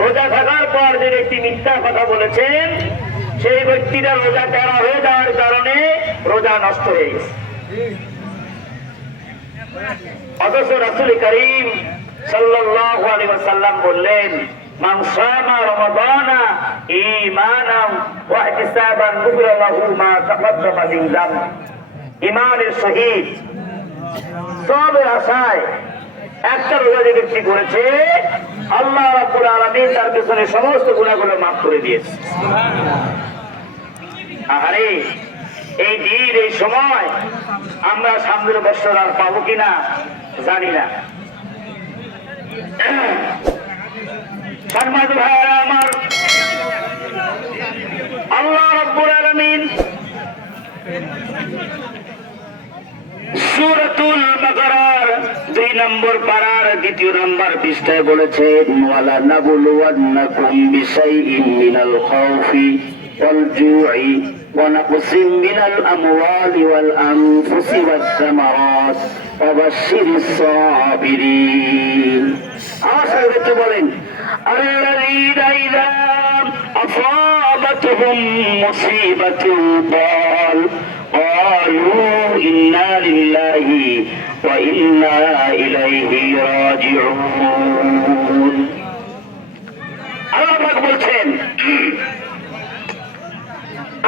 রোজা থাকার পর যে ব্যক্তি মিথ্যা কথা বলেছেন সেই ব্যক্তিটা রোজা টেরা হয়ে যাওয়ার কারণে রোজা নষ্ট হয়ে গেছে। অথচ রাসূল করিম সাল্লাল্লাহু আলাইহি ওয়াসাল্লাম বললেন, মান সামা রমাদানা ঈমানান ওয়া ইহতিসাবান গুফিরা লাহু মা তাকাদ্দামা মিন যামব। ঈমানের সহিত সবের আশায় একটা রোজা যে ব্যক্তি করেছে, আল্লাহ রাব্বুল আলামিন তার পেছনে সমস্ত গুনাহগুলো মাফ করে দিয়েছে। আরে এই দিন, এই সময় আমরা সামনের বছর আর পাবো কিনা জানি না। সম্মানিত ভাইরা আমার, আল্লাহ রাব্বুল আলামিন সূরাতুল বাকারার 2 নম্বর পারার 2 নম্বর পৃষ্ঠায় বলেছেন, ওয়ালা নাবলুওয়ান্নাকুম বিশাইইন মিনাল খাউফি ওয়াল জু'i ওয়া নাকসিম মিনাল আমওয়ালি ওয়াল আনফুসি ওয়াস সামারাত ওয়া বাশশিরিস সাবিরিন। আসলে বলেন, আল্লাযীনা ইযা আসাবাতুহুম মুসিবাতুন قالوا إنا لله وإنا إليه راجعون। আল্লাহ পাক বলছেন,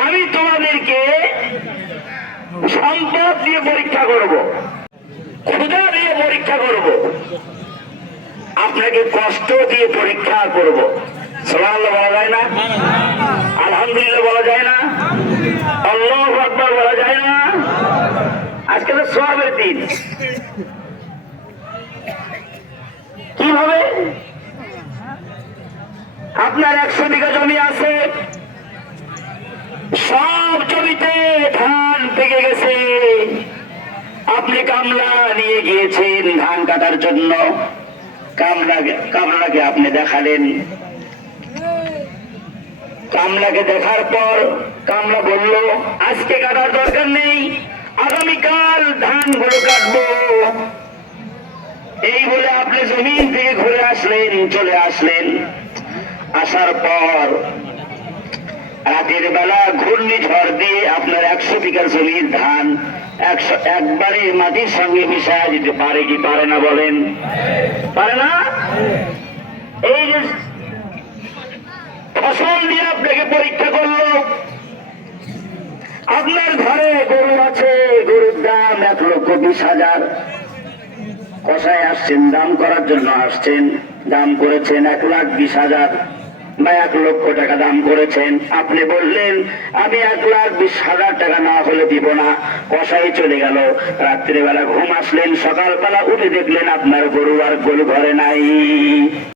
আমি তোমাদেরকে সম্পদ দিয়ে পরীক্ষা করব, ক্ষুধা দিয়ে পরীক্ষা করব, আপনাকে কষ্ট দিয়ে পরীক্ষা করব। সুবহানাল্লাহ বলা যায় না? আলহামদুলিল্লাহ বলা যায় না? আল্লাহু আকবার বলা যায় না? আজকে তো সওয়াবের দিন। কিভাবে? আপনার 100 বিঘা জমি আছে, সব জমিতে ধান পেকে গেছে, আপনি কামলা নিয়ে গিয়েছেন ধান কাটার জন্য। কামলাকে আপনি দেখালেন। কামলাকে দেখার পর কামলা বলল, আজকে কাটার দরকার নেই, আগামীকাল ধানগুলো কাটবো। এই বলে আপনি জমিন থেকে ঘুরে আসলেন, চলে আসলেন। আসার পর রাতের বেলা ঘূর্ণিঝড় দিয়ে আপনার 100 বিঘা জমির ধান একবারে মাটির সঙ্গে মিশায় যেতে পারে কি পারে না? বলেন, পারে না? এই যে ফসল দিয়ে আপনাকে পরীক্ষা করলো। আপনার ঘরে গরু আছে, গরুর দাম 1,20,000। কষায় আসছেন, দাম করার জন্য আসছেন, দাম করেছেন 1,20,000 বা 1,00,000 টাকা দাম করেছেন। আপনি বললেন, আমি 1,20,000 টাকা না হলে দিব না। কষাই চলে গেল। রাত্রিবেলা ঘুম আসলেন, সকালবেলা উঠে দেখলেন আপনার গরু আর গরু ঘরে নাই।